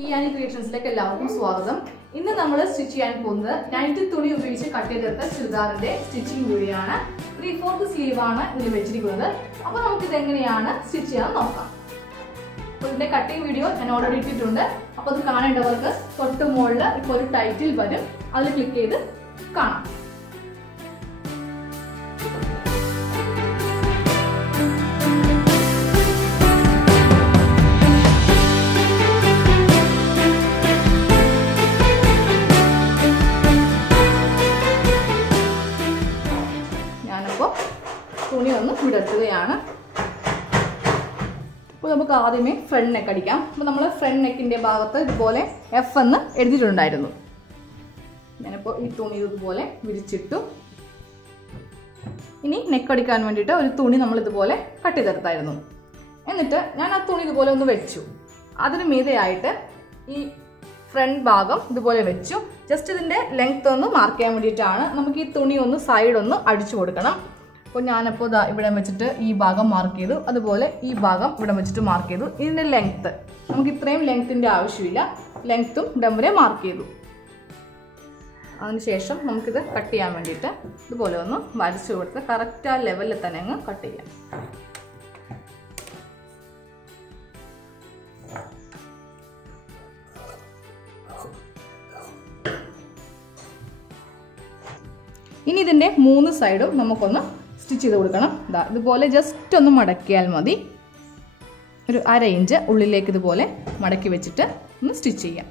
Nighty creationsലേക്ക് എല്ലാവർക്കും സ്വാഗതം. ഇന്ന് നമ്മൾ സ്റ്റിച്ച് ചെയ്യാൻ പോകുന്നത് നൈറ്റി തുണി ഉപയോഗിച്ച് കട്ട് ചെയ്തെടുത്ത ചുരിദാറിന്റെ സ്റ്റിച്ചിങ് വീഡിയോ ആണ്. 3/4 സ്ലീവ് ആണ് ഇതിൽ വെച്ചിരിക്കുന്നത്. അപ്പോൾ നമുക്ക് ഇത് എങ്ങനെയാണ് സ്റ്റിച്ച് ചെയ്യാൻ നോക്കാം. അപ്പോൾ ഇതിന്റെ കട്ടിംഗ് വീഡിയോ ഞാൻ ഓൾറെഡി ഇട്ടിട്ടുണ്ട്. അപ്പോൾ അത് കാണേണ്ടവർക്ക് തൊട്ട് മുകളിൽ ഇപ്പോൾ ഒരു ടൈറ്റിൽ വരും. അതിൽ ക്ലിക്ക് ചെയ്ത് കാണാം. തുണി ഒന്ന് വിടർത്തുകയാണ്. അപ്പോൾ നമുക്ക് ആദ്യമേ ഫ്രണ്ട് നെക്ക് അടിക്കാം. അപ്പോൾ നമ്മൾ ഫ്രണ്ട് നെക്കിൻ്റെ ഭാഗത്ത് ഇതുപോലെ F എന്ന് എഴുതിയിട്ടുണ്ടായിരുന്നു. ഞാനിപ്പോൾ ഈ തുണി ഇതുപോലെ വിരിച്ചിട്ടു. ഇനി നെക്ക് അടിക്കാൻ വേണ്ടിയിട്ട് ഒരു തുണി നമ്മൾ ഇതുപോലെ കട്ട് ചെയ്തെടുത്തായിരുന്നു. എന്നിട്ട് ഞാൻ ആ തുണി ഇതുപോലെ ഒന്ന് വെച്ചു. അതിന് മീതെയായിട്ട് ഈ ഫ്രണ്ട് ഭാഗം ഇതുപോലെ വെച്ചു. ജസ്റ്റ് ഇതിൻ്റെ ലെങ്ത് ഒന്ന് മാർക്ക് ചെയ്യാൻ വേണ്ടിയിട്ടാണ്. നമുക്ക് ഈ തുണി ഒന്ന് സൈഡ് ഒന്ന് അടിച്ചു കൊടുക്കണം. അപ്പോൾ ഞാനപ്പോൾ ഇവിടെ വെച്ചിട്ട് ഈ ഭാഗം മാർക്ക് ചെയ്തു. അതുപോലെ ഈ ഭാഗം ഇവിടെ വെച്ചിട്ട് മാർക്ക് ചെയ്തു. ഇതിൻ്റെ ലെങ്ത്ത് നമുക്ക് ഇത്രയും ലെങ്ത്തിൻ്റെ ആവശ്യമില്ല. ലെങ്ത്തും ഇവിടം വരെ മാർക്ക് ചെയ്തു. അതിനുശേഷം നമുക്കിത് കട്ട് ചെയ്യാൻ വേണ്ടിയിട്ട് ഇതുപോലെ ഒന്ന് വരച്ചു കൊടുത്ത് കറക്റ്റ് ആ ലെവലിൽ തന്നെ അങ്ങ് കട്ട് ചെയ്യാം. ഇനി ഇതിൻ്റെ 3 സൈഡും നമുക്കൊന്ന് സ്റ്റിച്ച് ചെയ്ത് കൊടുക്കണം. ഇതുപോലെ ജസ്റ്റ് ഒന്ന് മടക്കിയാൽ മതി. ഒരു 1/2 ഇഞ്ച് ഉള്ളിലേക്ക് ഇതുപോലെ മടക്കി വെച്ചിട്ട് ഒന്ന് സ്റ്റിച്ച് ചെയ്യാം.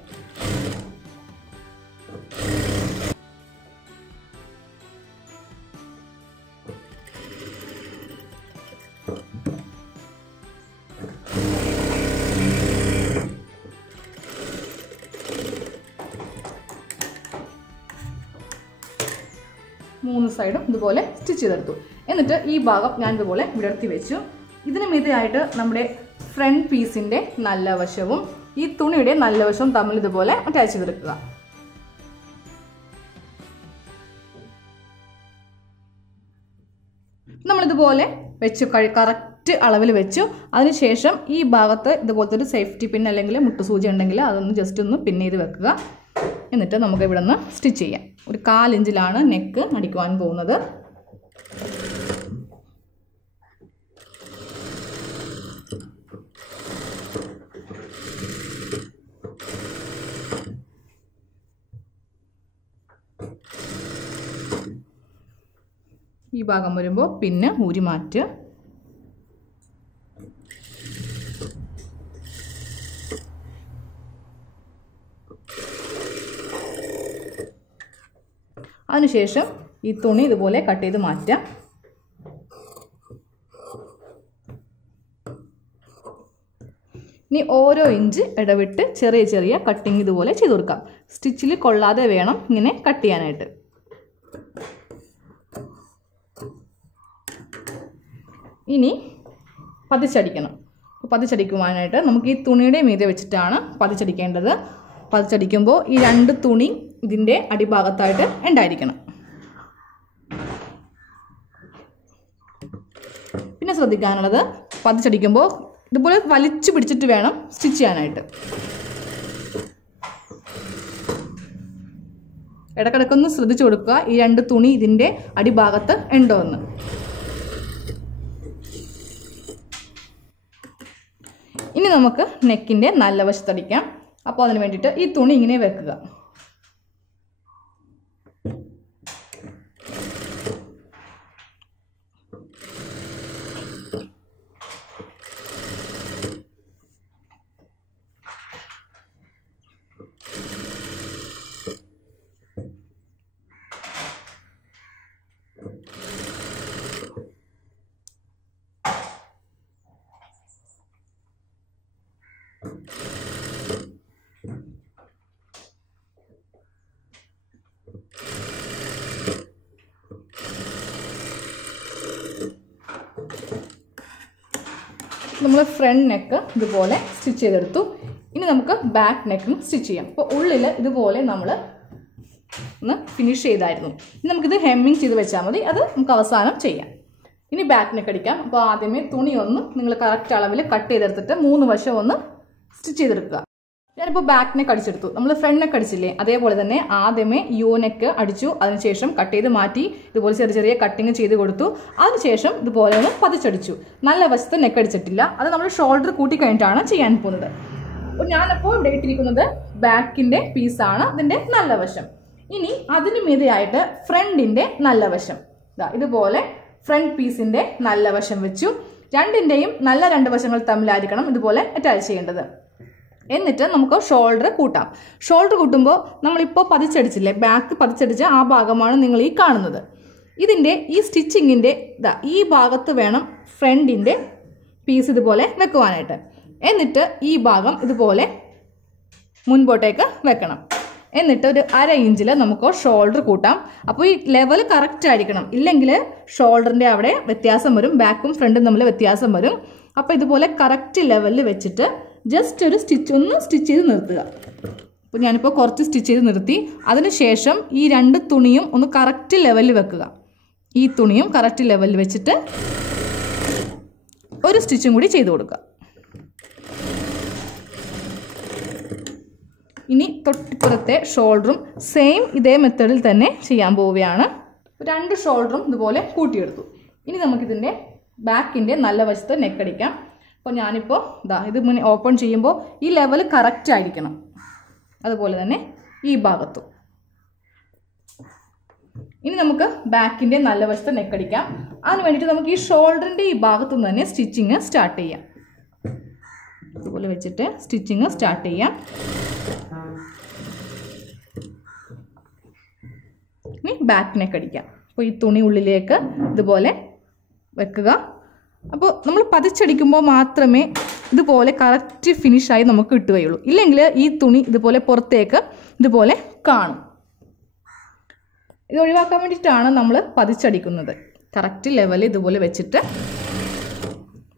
മൂന്ന് സൈഡും ഇതുപോലെ സ്റ്റിച്ച് ചെയ്തെടുത്തു. എന്നിട്ട് ഈ ഭാഗം ഞാൻ ഇതുപോലെ വിടർത്തി വെച്ചു. ഇതിന് മീതെയായിട്ട് നമ്മുടെ ഫ്രണ്ട് പീസിൻ്റെ നല്ല വശവും ഈ തുണിയുടെ നല്ല വശവും തമ്മിൽ ഇതുപോലെ അറ്റാച്ച് ചെയ്തെടുക്കുക. നമ്മളിതുപോലെ വെച്ചു, കറക്റ്റ് അളവിൽ വെച്ചു. അതിനുശേഷം ഈ ഭാഗത്ത് ഇതുപോലത്തെ ഒരു സേഫ്റ്റി പിൻ അല്ലെങ്കിൽ മുട്ടുസൂചി ഉണ്ടെങ്കിൽ അതൊന്ന് ജസ്റ്റ് ഒന്ന് പിൻ ചെയ്ത് വെക്കുക. എന്നിട്ട് നമുക്ക് ഇവിടെ നിന്ന് സ്റ്റിച്ച് ചെയ്യാം. ഒരു 1/4 ഇഞ്ചിലാണ് നെക്ക് അടിക്കുവാൻ പോകുന്നത്. ഈ ഭാഗം വരുമ്പോൾ പിന്നെ ഊരി മാറ്റുക. അതിനുശേഷം ഈ തുണി ഇതുപോലെ കട്ട് ചെയ്ത് മാറ്റാം. ഇനി ഓരോ ഇഞ്ച് ഇടവിട്ട് ചെറിയ ചെറിയ കട്ടിങ് ഇതുപോലെ ചെയ്ത് കൊടുക്കാം. സ്റ്റിച്ചിൽ കൊള്ളാതെ വേണം ഇങ്ങനെ കട്ട് ചെയ്യാനായിട്ട്. ഇനി പതിച്ചടിക്കണം. പതിച്ചടിക്കുവാനായിട്ട് നമുക്ക് ഈ തുണിയുടെ മീതെ വെച്ചിട്ടാണ് പതിച്ചടിക്കേണ്ടത്. പതിച്ചടിക്കുമ്പോൾ ഈ 2 തുണി ഇതിൻ്റെ അടിഭാഗത്തായിട്ട് ഉണ്ടായിരിക്കണം. പിന്നെ ശ്രദ്ധിക്കാനുള്ളത്, പതിച്ചടിക്കുമ്പോൾ ഇതുപോലെ വലിച്ചു പിടിച്ചിട്ട് വേണം സ്റ്റിച്ച് ചെയ്യാനായിട്ട്. ഇടക്കിടക്കൊന്ന് ശ്രദ്ധിച്ചു കൊടുക്കുക ഈ 2 തുണി ഇതിൻ്റെ അടിഭാഗത്ത് ഉണ്ടോ എന്ന്. ഇനി നമുക്ക് നെക്കിൻ്റെ നല്ല വശത്തടിക്കാം. അപ്പോൾ അതിന് വേണ്ടിയിട്ട് ഈ തുണി ഇങ്ങനെ വെക്കുക. നമ്മൾ ഫ്രണ്ട് നെക്ക് ഇതുപോലെ സ്റ്റിച്ച് ചെയ്തെടുത്തു. ഇനി നമുക്ക് ബാക്ക് നെക്കും സ്റ്റിച്ച് ചെയ്യാം. അപ്പോൾ ഉള്ളിൽ ഇതുപോലെ നമ്മൾ ഒന്ന് ഫിനിഷ് ചെയ്തായിരുന്നു. ഇനി നമുക്കിത് ഹെമ്മിങ് ചെയ്ത് വെച്ചാൽ മതി. അത് നമുക്ക് അവസാനം ചെയ്യാം. ഇനി ബാക്ക് നെക്ക് അടിക്കാം. അപ്പോൾ ആദ്യമേ തുണി ഒന്ന് നിങ്ങൾ കറക്റ്റ് അളവിൽ കട്ട് ചെയ്തെടുത്തിട്ട് 3 വശം ഒന്ന് സ്റ്റിച്ച് ചെയ്തെടുക്കുക. ഞാനിപ്പോൾ ബാക്ക് നെക്ക് അടിച്ചെടുത്തു. നമ്മൾ ഫ്രണ്ട് നെക്ക് അടിച്ചില്ലേ, അതേപോലെ തന്നെ ആദ്യമേ യു നെക്ക് അടിച്ചു. അതിനുശേഷം കട്ട് ചെയ്ത് മാറ്റി ഇതുപോലെ ചെറിയ ചെറിയ കട്ടിങ് ചെയ്ത് കൊടുത്തു. അതിനുശേഷം ഇതുപോലെ ഒന്ന് പതിച്ചടിച്ചു. നല്ല വശത്ത് നെക്ക് അടിച്ചിട്ടില്ല. അത് നമ്മൾ ഷോൾഡർ കൂട്ടി കഴിഞ്ഞിട്ടാണ് ചെയ്യാൻ പോകുന്നത്. അപ്പോൾ ഞാനപ്പോൾ ഇവിടെ ഇട്ടിരിക്കുന്നത് ബാക്കിൻ്റെ പീസാണ് അതിൻ്റെ നല്ല വശം. ഇനി അതിന് മീതെയായിട്ട് ഫ്രണ്ടിൻ്റെ നല്ല വശം ഇതുപോലെ ഫ്രണ്ട് പീസിൻ്റെ നല്ല വശം വെച്ചു. രണ്ടിൻ്റെയും നല്ല രണ്ട് വശങ്ങൾ തമ്മിലായിരിക്കണം ഇതുപോലെ അറ്റാച്ച് ചെയ്യേണ്ടത്. എന്നിട്ട് നമുക്ക് ഷോൾഡർ കൂട്ടാം. ഷോൾഡർ കൂട്ടുമ്പോൾ നമ്മളിപ്പോൾ പതിച്ചടിച്ചില്ലേ, ബാക്ക് പതിച്ചടിച്ച ആ ഭാഗമാണ് നിങ്ങൾ ഈ കാണുന്നത്. ഇതിൻ്റെ ഈ സ്റ്റിച്ചിങ്ങിൻ്റെ ഈ ഭാഗത്ത് വേണം ഫ്രണ്ടിൻ്റെ പീസ് ഇതുപോലെ വെക്കുവാനായിട്ട്. എന്നിട്ട് ഈ ഭാഗം ഇതുപോലെ മുൻപോട്ടേക്ക് വെക്കണം. എന്നിട്ട് ഒരു 1/2 ഇഞ്ചിൽ നമുക്ക് ഷോൾഡർ കൂട്ടാം. അപ്പോൾ ഈ ലെവൽ കറക്റ്റ് ആയിരിക്കണം, ഇല്ലെങ്കിൽ ഷോൾഡറിൻ്റെ അവിടെ വ്യത്യാസം വരും, ബാക്കും ഫ്രണ്ടും തമ്മിൽ വ്യത്യാസം വരും. അപ്പോൾ ഇതുപോലെ കറക്റ്റ് ലെവലിൽ വെച്ചിട്ട് ജസ്റ്റ് ഒരു ഒന്ന് സ്റ്റിച്ച് ചെയ്ത് നിർത്തുക. അപ്പോൾ ഞാനിപ്പോൾ കുറച്ച് സ്റ്റിച്ച് ചെയ്ത് നിർത്തി. അതിനുശേഷം ഈ 2 തുണിയും ഒന്ന് കറക്റ്റ് ലെവലിൽ വെക്കുക. ഈ തുണിയും കറക്റ്റ് ലെവലിൽ വെച്ചിട്ട് ഒരു സ്റ്റിച്ചും കൂടി ചെയ്ത് കൊടുക്കുക. ഇനി തൊട്ടിപ്പുറത്തെ ഷോൾഡറും സെയിം ഇതേ മെത്തേഡിൽ തന്നെ ചെയ്യാൻ പോവുകയാണ്. 2 ഷോൾഡറും ഇതുപോലെ കൂട്ടിയെടുത്തു. ഇനി നമുക്കിതിൻ്റെ ബാക്കിൻ്റെ നല്ല വശത്ത് നെക്കടിക്കാം. അപ്പോൾ ഞാനിപ്പോൾ ഇത് മുന്നേ ഓപ്പൺ ചെയ്യുമ്പോൾ ഈ ലെവൽ കറക്റ്റ് ആയിരിക്കണം. അതുപോലെ തന്നെ ഈ ഭാഗത്തും. ഇനി നമുക്ക് ബാക്കിൻ്റെ നല്ല വശത്ത് നെക്കടിക്കാം. അതിന് വേണ്ടിയിട്ട് നമുക്ക് ഈ ഷോൾഡറിൻ്റെ ഈ ഭാഗത്തുനിന്ന് തന്നെ സ്റ്റിച്ചിങ് സ്റ്റാർട്ട് ചെയ്യാം. ഇതുപോലെ വെച്ചിട്ട് സ്റ്റിച്ചിങ് സ്റ്റാർട്ട് ചെയ്യാം. ഇനി ബാക്ക് നെക്ക് അടിക്കാം. അപ്പോൾ ഈ തുണി ഉള്ളിലേക്ക് ഇതുപോലെ വെക്കുക. അപ്പോൾ നമ്മൾ പതിച്ചടിക്കുമ്പോൾ മാത്രമേ ഇതുപോലെ കറക്റ്റ് ഫിനിഷായി നമുക്ക് കിട്ടുകയുള്ളൂ. ഇല്ലെങ്കിൽ ഈ തുണി ഇതുപോലെ പുറത്തേക്ക് ഇതുപോലെ കാണും. ഇത് ഒഴിവാക്കാൻ വേണ്ടിയിട്ടാണ് നമ്മൾ പതിച്ചടിക്കുന്നത്. കറക്റ്റ് ലെവലിൽ ഇതുപോലെ വെച്ചിട്ട്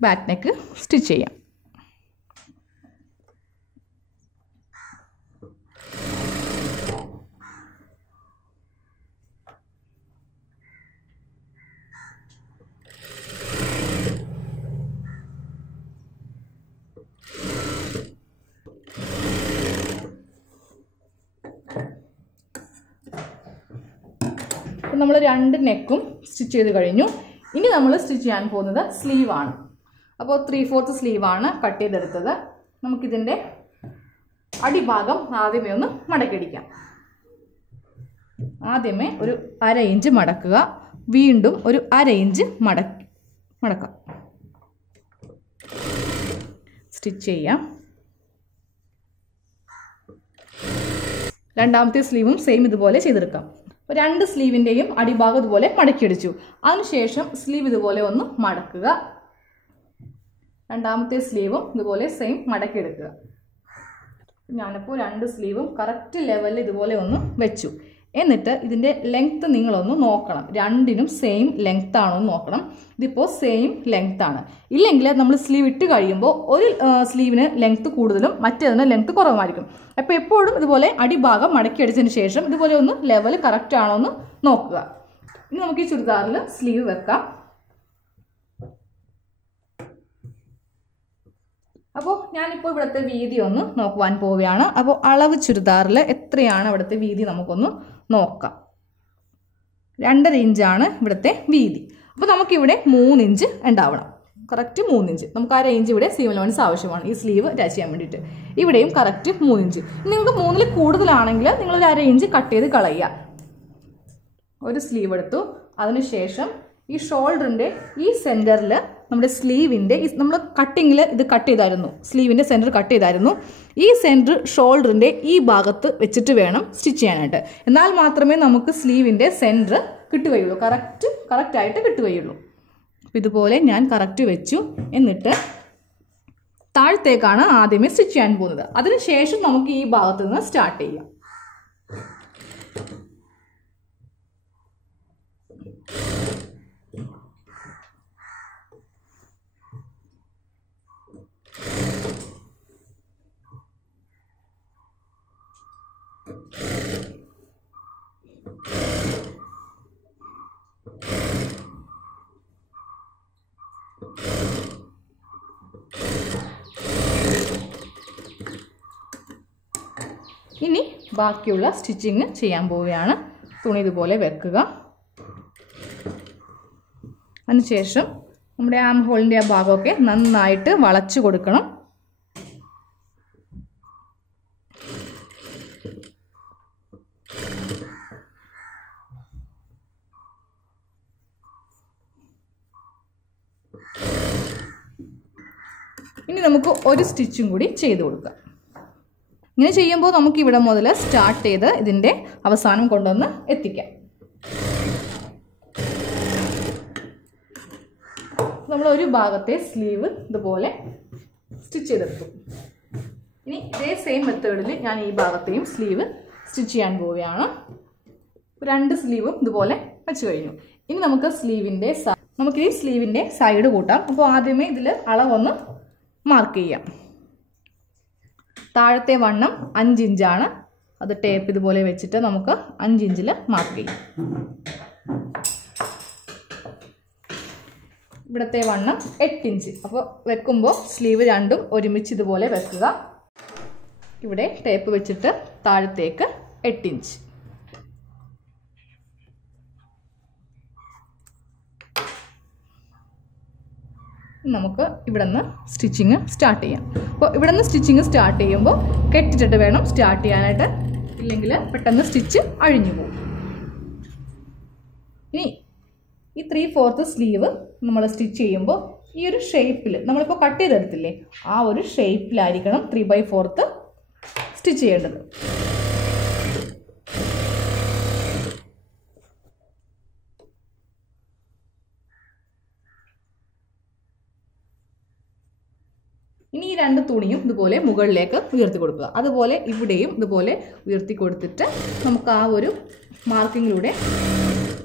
ബാക്ക് നെക്ക് സ്റ്റിച്ച് ചെയ്യാം. നമ്മൾ 2 നെക്കും സ്റ്റിച്ച് ചെയ്ത് കഴിഞ്ഞു. ഇനി നമ്മൾ സ്റ്റിച്ച് ചെയ്യാൻ പോകുന്നത് സ്ലീവാണ്. അപ്പോൾ 3/4 സ്ലീവാണ് കട്ട് ചെയ്തെടുത്തത്. നമുക്കിതിൻ്റെ അടിഭാഗം ആദ്യമേ ഒന്ന് മടക്കിടിക്കാം. ആദ്യമേ ഒരു 1/2 ഇഞ്ച് മടക്കുക. വീണ്ടും ഒരു 1/2 ഇഞ്ച് മടക്കാം. സ്റ്റിച്ച് ചെയ്യാം. രണ്ടാമത്തെ സ്ലീവും സെയിം ഇതുപോലെ ചെയ്തെടുക്കാം. 2 സ്ലീവിൻ്റെയും അടിഭാഗം ഇതുപോലെ മടക്കിയടിച്ചു. അതിനുശേഷം സ്ലീവ് ഇതുപോലെ ഒന്ന് മടക്കുക. രണ്ടാമത്തെ സ്ലീവും ഇതുപോലെ സെയിം മടക്കിയെടുക്കുക. ഞാനിപ്പോൾ 2 സ്ലീവും കറക്റ്റ് ലെവലിൽ ഇതുപോലെ ഒന്ന് വെച്ചു. എന്നിട്ട് ഇതിൻ്റെ ലെങ്ത്ത് നിങ്ങളൊന്ന് നോക്കണം. രണ്ടിനും സെയിം ലെങ്ത് ആണോ എന്ന് നോക്കണം. ഇതിപ്പോൾ സെയിം ലെങ്ത് ആണ്. ഇല്ലെങ്കിൽ നമ്മൾ സ്ലീവ് ഇട്ട് കഴിയുമ്പോൾ ഒരു സ്ലീവിന് ലെങ്ത്ത് കൂടുതലും മറ്റേതിന് ലെങ്ത്ത് കുറവായിരിക്കും. അപ്പോൾ എപ്പോഴും ഇതുപോലെ അടിഭാഗം മടക്കി അടിച്ചതിന് ശേഷം ഇതുപോലെ ഒന്ന് ലെവൽ കറക്റ്റ് ആണോ എന്ന് നോക്കുക. ഇനി നമുക്ക് ഈ ചുരിദാറിൽ സ്ലീവ് വെക്കാം. അപ്പോൾ ഞാനിപ്പോൾ ഇവിടുത്തെ വീതി ഒന്ന് നോക്കുവാൻ പോവുകയാണ്. അപ്പോൾ അളവ് ചുരിദാറിൽ എത്രയാണ് ഇവിടുത്തെ വീതി നമുക്കൊന്ന് നോക്കാം. 2.5 ഇഞ്ചാണ് ഇവിടുത്തെ വീതി. അപ്പോൾ നമുക്കിവിടെ 3 ഇഞ്ച് ഉണ്ടാവണം. Correct 3 inch. നമുക്ക് 1/2 ഇഞ്ച് ഇവിടെ സീം അലവൻസ് ആവശ്യമാണ് ഈ സ്ലീവ് അറ്റാച്ച് ചെയ്യാൻ വേണ്ടിയിട്ട്. ഇവിടെയും കറക്റ്റ് 3 ഇഞ്ച്. നിങ്ങൾക്ക് 3-ൽ കൂടുതലാണെങ്കിൽ നിങ്ങളൊരു 1/2 ഇഞ്ച് കട്ട് ചെയ്ത് കളയുക. ഒരു സ്ലീവ് എടുത്തു. അതിനുശേഷം ഈ ഷോൾഡറിൻ്റെ ഈ സെൻറ്ററിൽ നമ്മുടെ സ്ലീവിൻ്റെ നമ്മൾ കട്ടിങ്ങിൽ ഇത് കട്ട് ചെയ്തായിരുന്നു. സ്ലീവിൻ്റെ സെൻറ്റർ കട്ട് ചെയ്തായിരുന്നു. ഈ സെൻറ്റർ ഷോൾഡറിൻ്റെ ഈ ഭാഗത്ത് വെച്ചിട്ട് വേണം സ്റ്റിച്ച് ചെയ്യാനായിട്ട്. എന്നാൽ മാത്രമേ നമുക്ക് സ്ലീവിൻ്റെ സെൻറ്റർ കിട്ടുകയുള്ളൂ, കറക്റ്റായിട്ട് കിട്ടുകയുള്ളൂ. അപ്പോൾ ഇതുപോലെ ഞാൻ കറക്റ്റ് വെച്ചു. എന്നിട്ട് താഴത്തേക്കാണ് ആദ്യമേ സ്റ്റിച്ച് ചെയ്യാൻ പോകുന്നത്. അതിനുശേഷം നമുക്ക് ഈ ഭാഗത്ത് നിന്ന് സ്റ്റാർട്ട് ചെയ്യാം. ഇനി ബാക്കിയുള്ള സ്റ്റിച്ചിങ് ചെയ്യാൻ പോവുകയാണ്. തുണി ഇതുപോലെ വെക്കുക. അതിനുശേഷം നമ്മുടെ ആം ഹോളിൻ്റെ ആ ഭാഗമൊക്കെ നന്നായിട്ട് വളച്ചു കൊടുക്കണം. ഇനി നമുക്ക് ഒരു സ്റ്റിച്ചും കൂടി ചെയ്ത് കൊടുക്കാം. ഇങ്ങനെ ചെയ്യുമ്പോൾ നമുക്ക് ഇവിടെ മുതൽ സ്റ്റാർട്ട് ചെയ്ത് ഇതിൻ്റെ അവസാനം കൊണ്ടുവന്ന് എത്തിക്കാം. നമ്മൾ ഒരു ഭാഗത്തെ സ്ലീവ് ഇതുപോലെ സ്റ്റിച്ച് ചെയ്തെടുത്തു. ഇനി ഇതേ സെയിം മെത്തേഡിൽ ഞാൻ ഈ ഭാഗത്തെയും സ്ലീവ് സ്റ്റിച്ച് ചെയ്യാൻ പോവുകയാണ്. 2 സ്ലീവും ഇതുപോലെ വെച്ച് കഴിഞ്ഞു. ഇനി നമുക്ക് ഈ സ്ലീവിൻ്റെ സൈഡ് കൂട്ടാം. അപ്പോൾ ആദ്യമേ ഇതിൽ അളവൊന്ന് മാർക്ക് ചെയ്യാം. താഴത്തെ വണ്ണം 5 ഇഞ്ചാണ്. അത് ടേപ്പ് ഇതുപോലെ വെച്ചിട്ട് നമുക്ക് 5 ഇഞ്ചിൽ മാർക്ക് ചെയ്യാം. ഇവിടുത്തെ വണ്ണം 8 ഇഞ്ച്. അപ്പോൾ വെക്കുമ്പോൾ സ്ലീവ് രണ്ടും ഒരുമിച്ച് ഇതുപോലെ വെക്കുക. ഇവിടെ ടേപ്പ് വെച്ചിട്ട് താഴത്തേക്ക് 8 ഇഞ്ച്. നമുക്ക് ഇവിടെ നിന്ന് സ്റ്റിച്ചിങ് സ്റ്റാർട്ട് ചെയ്യാം. അപ്പോൾ ഇവിടെ നിന്ന് സ്റ്റിച്ചിങ് സ്റ്റാർട്ട് ചെയ്യുമ്പോൾ കെട്ടിട്ടിട്ട് വേണം സ്റ്റാർട്ട് ചെയ്യാനായിട്ട്, ഇല്ലെങ്കിൽ പെട്ടെന്ന് സ്റ്റിച്ച് അഴിഞ്ഞു പോകും. ഇനി ഈ 3/4 സ്ലീവ് നമ്മൾ സ്റ്റിച്ച് ചെയ്യുമ്പോൾ ഈ ഒരു ഷേപ്പിൽ നമ്മളിപ്പോൾ കട്ട് ചെയ്തെടുത്തില്ലേ, ആ ഒരു ഷേപ്പിലായിരിക്കണം 3/4 സ്റ്റിച്ച് ചെയ്യേണ്ടത്. ഇനി ഈ 2 തുണിയും ഇതുപോലെ മുകളിലേക്ക് ഉയർത്തി കൊടുക്കുക. അതുപോലെ ഇവിടെയും ഇതുപോലെ ഉയർത്തി കൊടുത്തിട്ട് നമുക്ക് ആ ഒരു മാർക്കിങ്ങിലൂടെ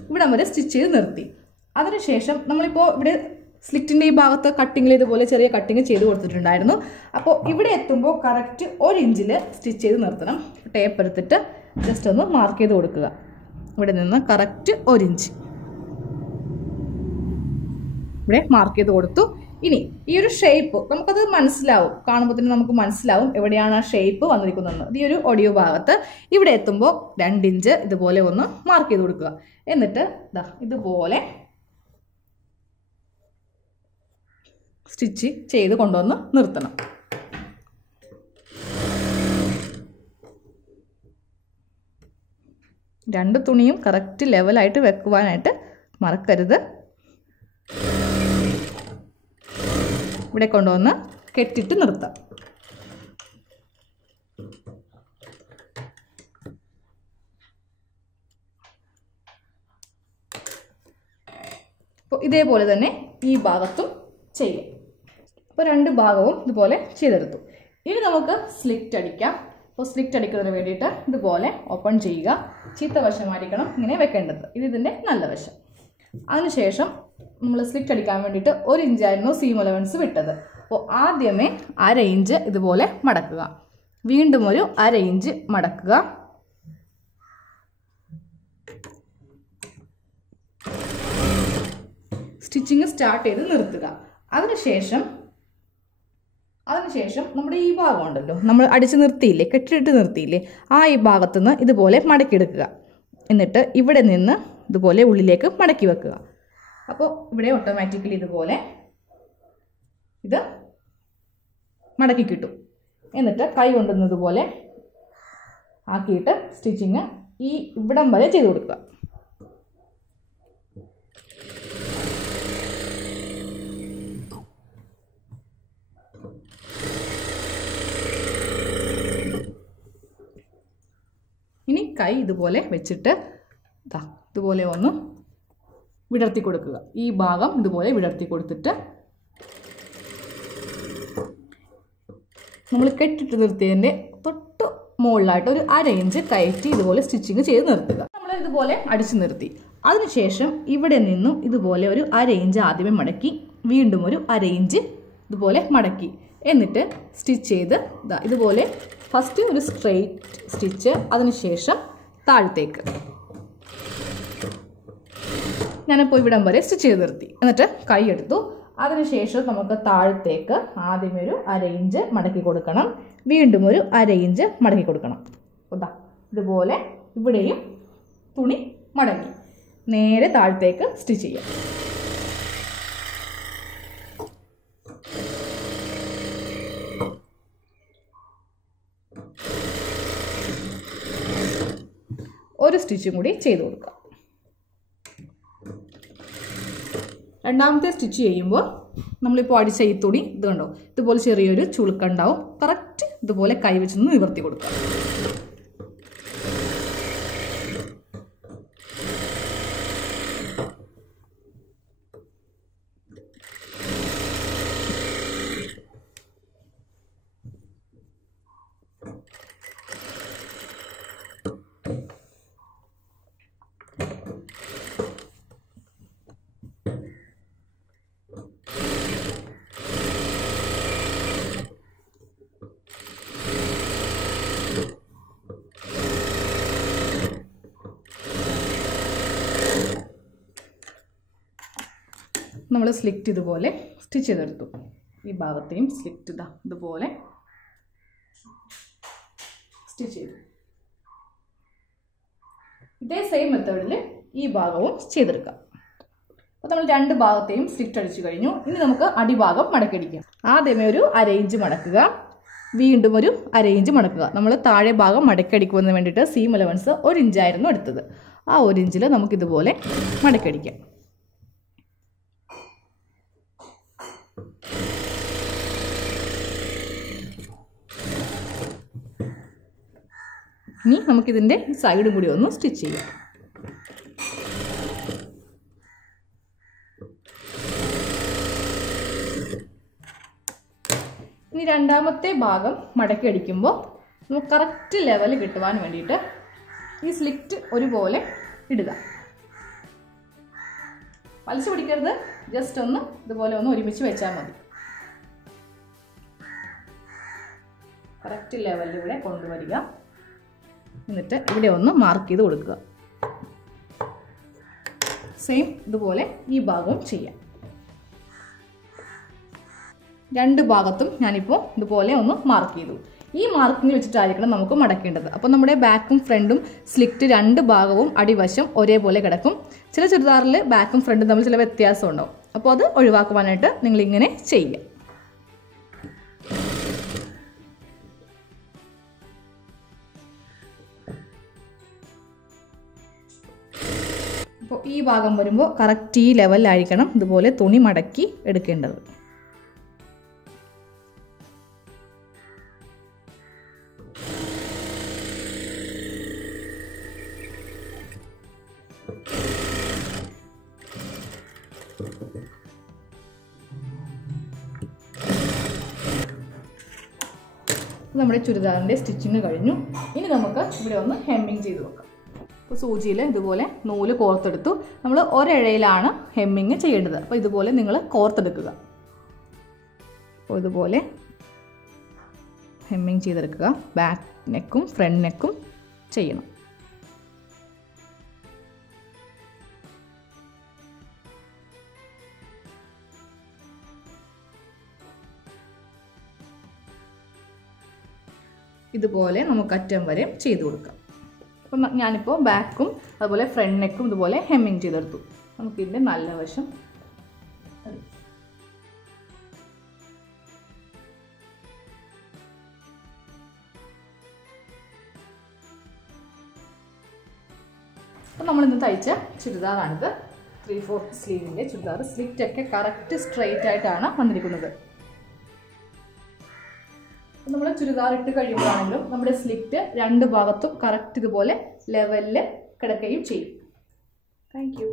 ഇവിടം വരെ സ്റ്റിച്ച് ചെയ്ത് നിർത്തി. അതിനുശേഷം നമ്മളിപ്പോൾ ഇവിടെ സ്ലിറ്റിൻ്റെ ഈ ഭാഗത്ത് കട്ടിങ്ങിൽ ഇതുപോലെ ചെറിയ കട്ടിങ് ചെയ്ത് കൊടുത്തിട്ടുണ്ടായിരുന്നു. അപ്പോൾ ഇവിടെ എത്തുമ്പോൾ കറക്റ്റ് 1 ഇഞ്ചിൽ സ്റ്റിച്ച് ചെയ്ത് നിർത്തണം. ടേപ്പ് എടുത്തിട്ട് ജസ്റ്റ് ഒന്ന് മാർക്ക് ചെയ്ത് കൊടുക്കുക. ഇവിടെ നിന്ന് കറക്റ്റ് 1 ഇഞ്ച് ഇവിടെ മാർക്ക് ചെയ്ത് കൊടുത്തു. ഇനി ഈ ഒരു ഷേപ്പ് നമുക്കത് മനസ്സിലാവും, കാണുമ്പോൾ തന്നെ നമുക്ക് മനസ്സിലാവും എവിടെയാണ് ആ ഷേപ്പ് വന്നിരിക്കുന്നത്. ഈ ഒരു ഒടിവ് ഭാഗത്ത് ഇവിടെ എത്തുമ്പോൾ 2 ഇഞ്ച് ഇതുപോലെ ഒന്ന് മാർക്ക് ചെയ്ത് കൊടുക്കുക. എന്നിട്ട് ഇതുപോലെ സ്റ്റിച്ച് ചെയ്ത് കൊണ്ടുവന്ന് നിർത്തണം. രണ്ട് തുണിയും കറക്റ്റ് ലെവലായിട്ട് വെക്കുവാനായിട്ട് മറക്കരുത്. ഇവിടെ കൊണ്ടുവന്ന് കെട്ടിട്ട് നിർത്താം. അപ്പോൾ ഇതേപോലെ തന്നെ ഈ ഭാഗത്തും ചെയ്യാം. അപ്പോൾ 2 ഭാഗവും ഇതുപോലെ ചെയ്തെടുത്തു. ഇനി നമുക്ക് സ്ലിറ്റ് അടിക്കാം. അപ്പോൾ സ്ലിറ്റ് അടിക്കുന്നതിന് വേണ്ടിയിട്ട് ഇതുപോലെ ഓപ്പൺ ചെയ്യുക. ചീത്ത വശമായിരിക്കണം ഇങ്ങനെ വെക്കേണ്ടത്, ഇതിൻ്റെ നല്ല വശം. അതിനുശേഷം നമ്മൾ സ്ലിറ്റ് അടിക്കാൻ വേണ്ടിയിട്ട് 1 ഇഞ്ചായിരുന്നു സീം അലവൻസ് വിട്ടത്. അപ്പോൾ ആദ്യമേ 1/2 ഇഞ്ച് ഇതുപോലെ മടക്കുക, വീണ്ടും ഒരു 1/2 ഇഞ്ച് മടക്കുക, സ്റ്റിച്ചിങ് സ്റ്റാർട്ട് ചെയ്ത് നിർത്തുക. അതിനുശേഷം നമ്മുടെ ഈ ഭാഗം ഉണ്ടല്ലോ, നമ്മൾ അടിച്ച് നിർത്തിയില്ലേ, കെട്ടിയിട്ട് നിർത്തിയില്ലേ, ആ ഈ ഭാഗത്തുനിന്ന് ഇതുപോലെ മടക്കിയെടുക്കുക. എന്നിട്ട് ഇവിടെ നിന്ന് ഇതുപോലെ ഉള്ളിലേക്ക് മടക്കി വെക്കുക. അപ്പോൾ ഇവിടെ ഓട്ടോമാറ്റിക്കലി ഇതുപോലെ ഇത് മടക്കി കിട്ടും. എന്നിട്ട് കൈ കൊണ്ടുവന്നതുപോലെ ആക്കിയിട്ട് സ്റ്റിച്ചിങ് ഈ ഇവിടം വരെ ചെയ്ത് കൊടുക്കുക. ഇനി കൈ ഇതുപോലെ വെച്ചിട്ട് ഇതുപോലെ ഒന്ന് വിടർത്തി കൊടുക്കുക. ഈ ഭാഗം ഇതുപോലെ വിടർത്തി കൊടുത്തിട്ട് നമ്മൾ കെട്ടിട്ട് നിർത്തിയതിൻ്റെ തൊട്ട് മുകളിലായിട്ട് ഒരു 1/2 ഇഞ്ച് കയറ്റി ഇതുപോലെ സ്റ്റിച്ചിങ് ചെയ്ത് നിർത്തുക. നമ്മൾ ഇതുപോലെ അടിച്ചു നിർത്തി. അതിനുശേഷം ഇവിടെ നിന്നും ഇതുപോലെ ഒരു 1/2 ഇഞ്ച് ആദ്യമേ മടക്കി, വീണ്ടും ഒരു 1/2 ഇഞ്ച് ഇതുപോലെ മടക്കി, എന്നിട്ട് സ്റ്റിച്ച് ചെയ്ത് ഇതുപോലെ ഫസ്റ്റ് ഒരു സ്ട്രെയിറ്റ് സ്റ്റിച്ച്, അതിനുശേഷം താഴത്തേക്ക്. ഞാനിപ്പോൾ ഇവിടം വരെ സ്റ്റിച്ച് ചെയ്ത് നിർത്തി. എന്നിട്ട് കൈ എടുത്തു. അതിനുശേഷം നമുക്ക് താഴത്തേക്ക് ആദ്യമേ ഒരു 1/2 ഇഞ്ച് മടക്കി കൊടുക്കണം, വീണ്ടും ഒരു 1/2 ഇഞ്ച് മടക്കി കൊടുക്കണം. ഇതാ ഇതുപോലെ ഇവിടെയും തുണി മടങ്ങി നേരെ താഴത്തേക്ക് സ്റ്റിച്ച് ചെയ്യാം. ഒരു സ്റ്റിച്ചും കൂടി ചെയ്ത് കൊടുക്കുക. രണ്ടാമത്തെ സ്റ്റിച്ച് ചെയ്യുമ്പോൾ നമ്മളിപ്പോൾ അടിച്ച ഈ തുണി ഇത് കണ്ടോ, ഇതുപോലെ ചെറിയൊരു ചുളുക്കുണ്ടാവും. കറക്റ്റ് ഇതുപോലെ കൈ വെച്ചൊന്ന് നിവർത്തി കൊടുക്കുക. നമ്മൾ സ്ലിറ്റ് ഇതുപോലെ സ്റ്റിച്ച് ചെയ്തെടുത്തു. ഈ ഭാഗത്തെയും സ്ലിറ്റ് ഇതുപോലെ സ്റ്റിച്ച് ചെയ്തു. ഇതേ സെയിം മെത്തേഡിൽ ഈ ഭാഗവും ചെയ്തെടുക്കാം. അപ്പോൾ നമ്മൾ രണ്ട് ഭാഗത്തെയും സ്ലിറ്റ് അടിച്ചു കഴിഞ്ഞു. ഇനി നമുക്ക് അടിഭാഗം മടക്കിയടിക്കാം. ആദ്യമേ ഒരു അരയിഞ്ച് മടക്കുക, വീണ്ടും ഒരു അരയിഞ്ച് മടക്കുക. നമ്മൾ താഴെ ഭാഗം മടക്കിയടിക്കുന്നതിന് വേണ്ടിയിട്ട് സീം അലവൻസ് 1 ഇഞ്ചായിരുന്നു എടുത്തത്. ആ 1 ഇഞ്ചിൽ നമുക്കിതുപോലെ മടക്കിയടിക്കാം. ഇനി നമുക്കിതിൻ്റെ സൈഡും കൂടി ഒന്ന് സ്റ്റിച്ച് ചെയ്യാം. ഇനി രണ്ടാമത്തെ ഭാഗം മടക്കി അടിക്കുമ്പോൾ നമുക്ക് കറക്റ്റ് ലെവൽ കിട്ടുവാൻ വേണ്ടിയിട്ട് ഈ സ്ലിറ്റ് ഒരുപോലെ ഇടുക. വലിച്ചു പിടിക്കരുത്, ജസ്റ്റ് ഒന്ന് ഇതുപോലെ ഒന്ന് ഒരുമിച്ച് വെച്ചാൽ മതി. കറക്റ്റ് ലെവലിൽ ഇവിടെ കൊണ്ടുവരിക. എന്നിട്ട് ഇവിടെ ഒന്ന് മാർക്ക് ചെയ്ത് കൊടുക്കുക. സെയിം ഇതുപോലെ ഈ ഭാഗവും ചെയ്യാം. രണ്ട് ഭാഗത്തും ഞാനിപ്പോൾ ഇതുപോലെ ഒന്ന് മാർക്ക് ചെയ്തു. ഈ മാർക്കിംഗ് വെച്ചിട്ടായിരിക്കണം നമുക്ക് മടക്കേണ്ടത്. അപ്പോൾ നമ്മുടെ ബാക്കും ഫ്രണ്ടും സ്ലിറ്റ് രണ്ട് ഭാഗവും അടിവശം ഒരേപോലെ കിടക്കും. ചില ചുരിദാറിൽ ബാക്കും ഫ്രണ്ടും തമ്മിൽ ചില വ്യത്യാസം ഉണ്ടാവും. അപ്പോൾ അത് ഒഴിവാക്കുവാനായിട്ട് നിങ്ങളിങ്ങനെ ചെയ്യുക. അപ്പോൾ ഈ ഭാഗം വരുമ്പോൾ കറക്റ്റ് ഈ ലെവലിലായിരിക്കണം ഇതുപോലെ തുണി മടക്കി എടുക്കേണ്ടത്. നമ്മുടെ ചുരിദാറിൻ്റെ സ്റ്റിച്ചിങ് കഴിഞ്ഞു. ഇനി നമുക്ക് ഇവിടെ ഒന്ന് ഹെമ്മിങ് ചെയ്ത് വെക്കാം. അപ്പോൾ സൂചിയിൽ ഇതുപോലെ നൂല് കോർത്തെടുത്തു. നമ്മൾ ഒരിഴയിലാണ് ഹെമ്മിങ് ചെയ്യേണ്ടത്. അപ്പോൾ ഇതുപോലെ നിങ്ങൾ കോർത്തെടുക്കുക. അപ്പോൾ ഇതുപോലെ ഹെമ്മിങ് ചെയ്തെടുക്കുക. ബാക്ക് നെക്കും ഫ്രണ്ട് നെക്കും ചെയ്യണം. ഇതുപോലെ നമുക്ക് അറ്റം വരെ ചെയ്ത് കൊടുക്കാം. അപ്പം ഞാനിപ്പോൾ ബാക്കും അതുപോലെ ഫ്രണ്ട് നെക്കും ഇതുപോലെ ഹെമ്മിങ് ചെയ്തെടുത്തു. നമുക്കിതിൻ്റെ നല്ല വശം അപ്പം നമ്മളിന്ന് തയ്ച്ച ചുരിദാറാണിത്. 3/4 സ്ലീവിൻ്റെ ചുരിദാർ. സ്ലിറ്റൊക്കെ കറക്റ്റ് സ്ട്രെയിറ്റ് ആയിട്ടാണ് വന്നിരിക്കുന്നത്. നമ്മൾ ചുരിദാർ ഇട്ട് കഴിയുമ്പോഴാണെങ്കിലും നമ്മുടെ സ്ലിറ്റ് രണ്ട് ഭാഗത്തും കറക്റ്റ് ഇതുപോലെ ലെവലിൽ കിടക്കുകയും ചെയ്യും. Thank you.